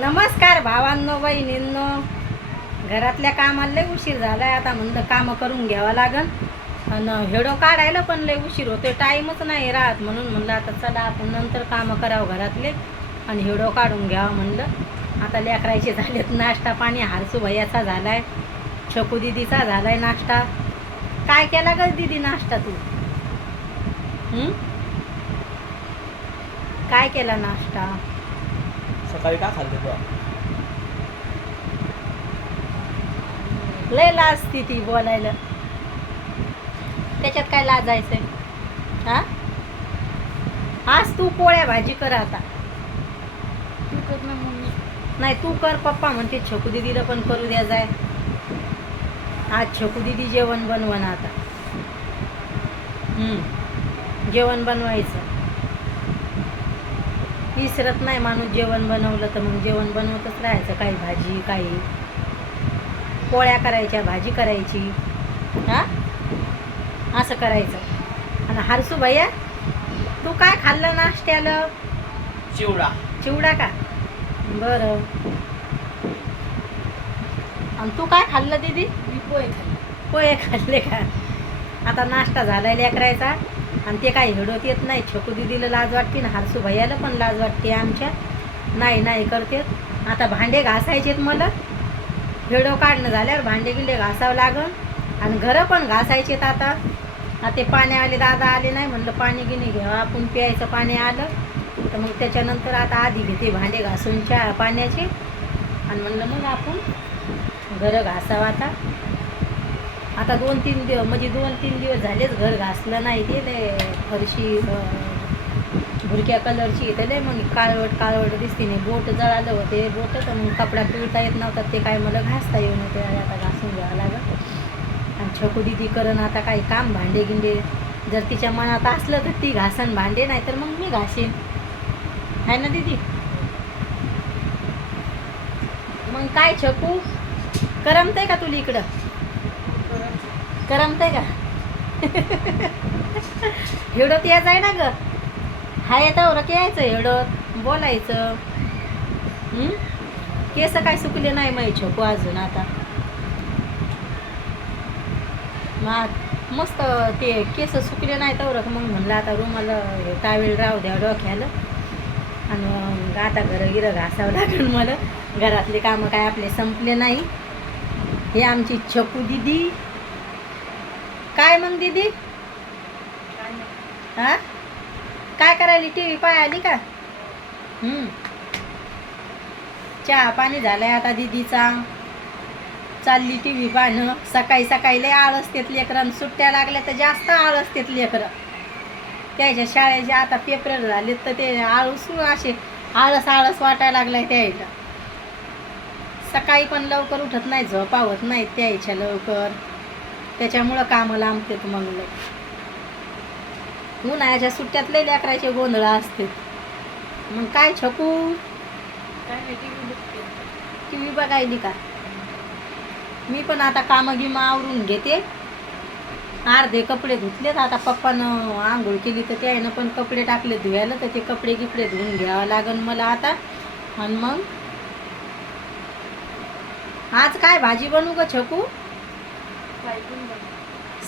नमस्कार भावांनो बहिणींनो. घरातल्या कामाला लय उशीर झालाय. आता म्हणलं कामं करून घ्यावं लागन आणि हेडो काढायला पण लय उशीर होतोय. टाईमच नाही राहत म्हणून म्हणलं आता चला आपण नंतर कामं करावं घरातले. आणि हेडो काढून घ्यावं म्हणलं. आता लेकरायचे झालेत नाश्ता पाणी हारसू भैयाचा झालाय. छकू दिदीचा झालाय नाश्ता. काय केला ग दिदी नाश्ता तू? काय केला नाश्ता? सकाळी का खाल्ले तुला लय लाजती ती बोलायला. त्याच्यात काय लाजायचंय? हा? आज तू पोळ्या भाजी कर आता. तू कर ना मम्मी. नाही तू कर पप्पा म्हणते छकू दिदीला पण करू द्या जाय. आज छकू दिदी जेवण बनवण आता. हम्म. जेवण बनवायचं. विसरत नाही माणूस जेवण बनवलं तर मग जेवण बनवतच राहायचं. काही भाजी काही पोळ्या करायच्या भाजी करायची. हा? असं करायचं. आणि हरसू भैया तू काय खाल्लं नाश्त्याला? चिवडा. चिवडा का? बरं. आणि तू काय खाल्लं दीदी? मी पोहे खाल्ले. पोहे खाल्ले का? आता नाश्ता झालाय लेकरायचा. आणि ते काय हिडत येत नाही. छकू दिदीला लाज वाटते ना हारसू भैयाला पण लाज वाटते आमच्या. नाही नाही करते. आता भांडे घासायचेत मला. व्हिडिओ काढणं झाल्यावर भांडे गिंडे घासावं लागल आणि घरं पण घासायचेत आता. आता ते पाण्यावाले दादा आले नाही म्हणलं पाणी गिणी घ्यावं. आपण प्यायचं पाणी आलं. तर मग त्याच्यानंतर आता आधी घेते भांडे घासून चहा पाण्याचे. आणि म्हणलं मग आपण घरं घासावं आता. आता दोन तीन दिवस म्हणजे दोन तीन दिवस झालेच घर घासलं नाही ते फरशी भुरक्या कलरची तर नाही मग काळवट काळवट दिसते नाही. बोट जळालं होते बोट तर मग कपडा पिळता येत नव्हता ते काय मला घासता येऊन होते आता घासून घ्यावं लागत आणि छकू दिदी करण आता काही काम भांडे गिंडे जर तिच्या मनात असलं तर ती घासन भांडे नाही तर मग मी घासेन. आहे ना दीदी? मग काय छकू? करमतंय का तुला इकडं? करमतंय का? हेडोत यायचं आहे ना ग. हा येता उरक यायचं हेडोत बोलायचं. केस काय सुकले नाही माही छोकू अजून आता. मग मस्त ते केस सुकले नाही तर मग म्हणलं आता रुमाला हे राहू द्या डोक्याला. आणि मग आता घरं गिरं घासावं लागेल मला. घरातले कामं काय आपले संपले नाही. हे आमची छकू दिदी. काय मग दीदी? हा? काय करायली? टी व्ही पाय आली का? हम्म. चहा पाणी झालाय आता दीदीचा. चालली टी व्ही पाहणं. सकाळी सकाळी लय आळसतेत लेकरं. सुट्ट्या लागल्या तर जास्त आळसतेत लेकरं. त्याच्या शाळेचे आता पेपर झालेत तर ते आळस असे आळस आळस वाटायला लागलाय त्याला सकाळी पण लवकर उठत नाही झोपावत नाही त्याच्या लवकर. त्याच्यामुळं कामं लांबतेत मग लय उन्हाळ्याच्या सुट्ट्यात लय लेकराचे गोंधळ असते मग काय छकू? काय नाही टी व्ही बघायली का? मी पण आता कामं गिमं आवरून घेते. अर्धे कपडे धुतलेत. आता पप्पानं आंघोळ केली तर त्यानं पण कपडे टाकले धुवायला तर ते कपडे गिपडे धुवून घ्यावं लागन मला आता. आणि मग? आज काय भाजी बनवू ग छकू?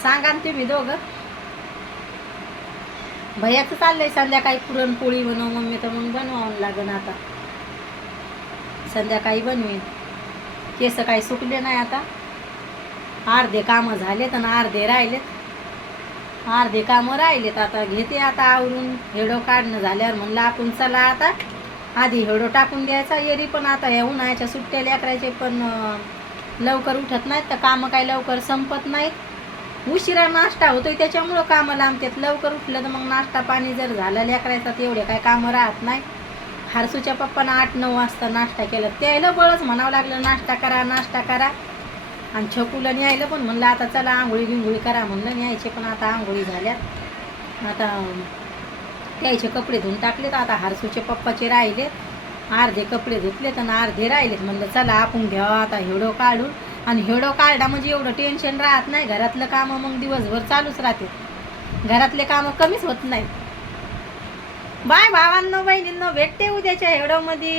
सांगा ना तुम्ही दोघं. भैयाचं चाललंय संध्याकाळी पुरणपोळी बनव मम्मी तर मग बनवावं लागन आता. संध्याकाळी बनवेन. केस काही सुकले नाही आता. अर्धे कामं झालेत आणि अर्धे राहिलेत. अर्धे कामं राहिलेत आता. घेते आता आवरून. हेडो काढणं झाल्यावर म्हणलं आपण चला आता. आधी हेडो टाकून द्यायचा येरी पण आता ह्या उन्हाळ्याच्या सुट्ट्या लेकरायचे पण लवकर उठत नाहीत तर कामं काही लवकर संपत नाहीत. उशिरा नाश्ता होतोय त्याच्यामुळं कामं लांबतात. लवकर उठलं तर मग नाश्ता पाणी जर झालं लेकरायचा तर एवढे काय कामं राहत नाही. हारसूच्या पप्पानं आठ नऊ वाजता नाश्ता केला. त्याला बळच म्हणावं लागलं नाश्ता करा नाश्ता करा. आणि छकूला न्यायला पण म्हणलं आता चला आंघोळी बिंघोळी करा म्हणलं न्यायचे पण आता आंघोळी झाल्यात. आता त्याचे कपडे धुवून टाकलेत आता हारसूचे पप्पाचे राहिले. अर्धे कपडे धुतलेत आणि अर्धे राहिलेत. म्हणलं चला आपण घ्यावं आता हेडो काढून. आणि हेडो काढा म्हणजे एवढं टेन्शन राहत नाही. घरातलं कामं मग दिवसभर चालूच राहते. घरातले कामं कमीच होत नाहीत. बाय भावांनो बहिणींनो भेटते उद्याच्या हेडोमध्ये.